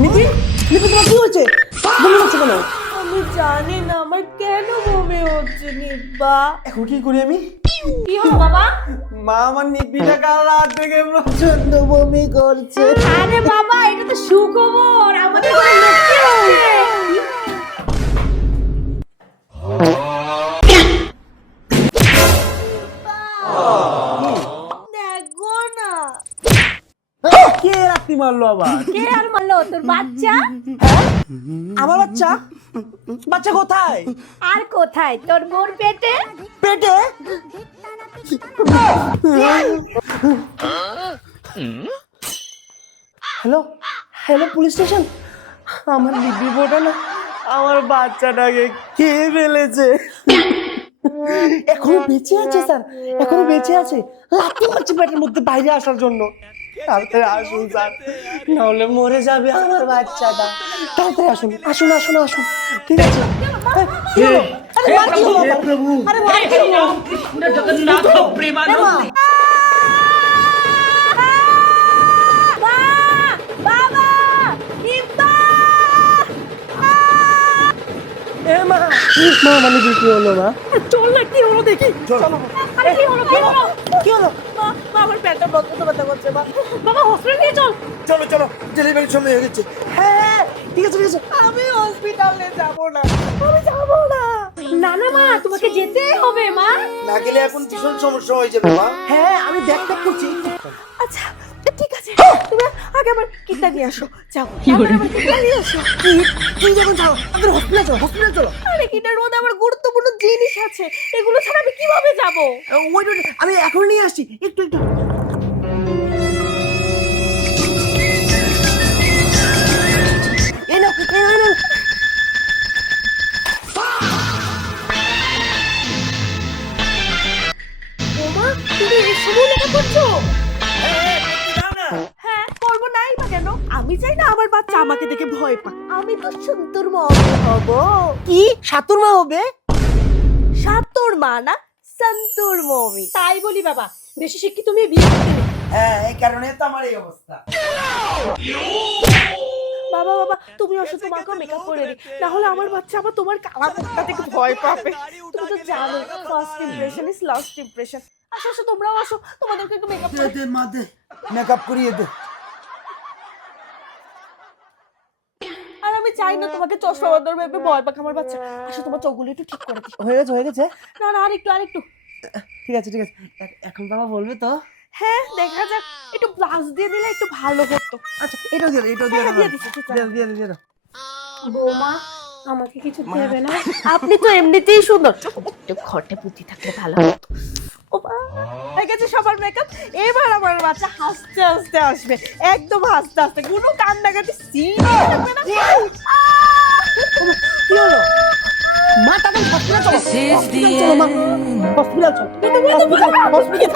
নিপি নিপি তোমার কি হয়েছে? বমি হচ্ছে কেন? আমি জানি না আমার কেন বমি হচ্ছে নিব্বা। এখন কি করি আমি? কি হলো বাবা? মা আমার নিপিটা কাল রাত থেকে প্রচন্ড বমি করছে। আরে বাবা এটা তো সুখবর, আমাদের ঘরে লক্ষ্মী হচ্ছে। দেখো না কে রাত্রি মারলো আবার? কে আর মারলো? তোর বাচ্চা। আমার বাচ্চা? বাচ্চা কোথায়? আর কোথায়? তোর বোর পেটে। পেটে? Hello hello police station. আমার দিব্যি বোটা না আমার বাচ্চাটাকে খেয়ে ফেলেছে। এখনো বেঁচে আছে স্যার, এখনো বেঁচে আছে। লাথি মারছে পেটের মধ্যে বাইরে আসার জন্য। তাড়াতাড়ি আসুন স্যার, নাহলে মরে যাবে আমার বাচ্চাটা। তাড়াতাড়ি আসুন আসুন আসুন আসুন। ঠিক আছে। কি হলো? আরে মার কি হলো? আরে মার কি হলো? জগন্নাথ প্রেমানন্দ বাবা নিব্বা। এ মা মা মানে কি হলো মা? চল না, কি হলো দেখি। চলো। আরে কি হলো, কি হলো? কি হলো? মা আমার পেটটা বদ্ধ ব্যথা করছে। বাবা হসপিটাল নিয়ে চল। চলো চলো, ডেলিভারির সময় হয়ে গেছে। হ্যাঁ ঠিক আছে ঠিক আছে। আমি হসপিটালে যাব না, আমি যাব না। না না মা, তোমাকে যেতেই হবে মা। না গেলে এখন ভীষণ সমস্যা হয়ে যাবে মা। হ্যাঁ আমি ব্যাগ করছি। আচ্ছা ঠিক আছে, তুমি আগে আমার কিটটা নিয়ে আসো। যাও আমার কিটটা নিয়ে আসো। তুমি যখন যাও আমাদের হসপিটাল চলো, হসপিটাল চলো। আরে কিটার মধ্যে আমার গুরুত্বপূর্ণ জিনিস আছে, এগুলো ছাড়া আমি কিভাবে যাব? ওই আমি এখন নিয়ে আসছি, একটু একটু। এই নাও, এই নাও। ওমা তুমি এই সময় লেখা করছো? হ্যাঁ করবো নাই বা কেন? আমি চাই না আমার বাচ্চা আমাকে দেখে ভয় পাক। আমি তো সুন্দর মা হব। কি সাতুর মা হবে? সাতর মা না, সন্তুর মমি। তাই বলি বাবা, বেশি শিক্ষিত মেয়ে বিয়ে করতে নেই। হ্যাঁ এই কারণে তো আমার এই অবস্থা। বাবা বাবা তুমি আসো, তোমাকে মেকআপ করে দিই, না হলে আমার বাচ্চা আবার তোমার কালা মুখটা থেকে ভয় পাবে। তুমি তো জানো first impression is last impression. আসো আসো তোমরাও আসো, তোমাদেরকে একটু মেকআপ করে দে মা দে, মেকআপ করিয়ে দে। আর আমি চাই না তোমাকে চশমা বাঁধার ভেবে ভয় পাক আমার বাচ্চা। আসো তোমার চোখগুলো একটু ঠিক করে দিই। হয়ে গেছে হয়ে গেছে। না না আরেকটু আরেকটু। ঠিক আছে ঠিক আছে। এখন বাবা বলবে তো? হ্যাঁ দেখা যাক, একটু ব্লাশ দিয়ে দিলে একটু ভালো হতো। আচ্ছা এটাও দিয়ে দাও, এটাও দিয়ে হ্যাঁ, দাও। দিয়ে দিচ্ছি, ঠিক আছে। দিয়ে দাও, দিয়ে দাও। বৌমা আমাকে কিছু দেবে না? আপনি তো এমনিতেই সুন্দর, একটু ঘটে বুদ্ধি থাকলে ভালো হতো। ও মা, হয়ে গেছে সবার মেকআপ। এবার আমার বাচ্চা হাসতে হাসতে আসবে, একদম হাসতে হাসতে, কোনো কান্নাকাটি সিন থাকবে না। কি হলো? মা তাদের হসপিটাল চলো, হসপিটাল চলো মা, হসপিটাল চলো, হসপিটাল। হসপিটাল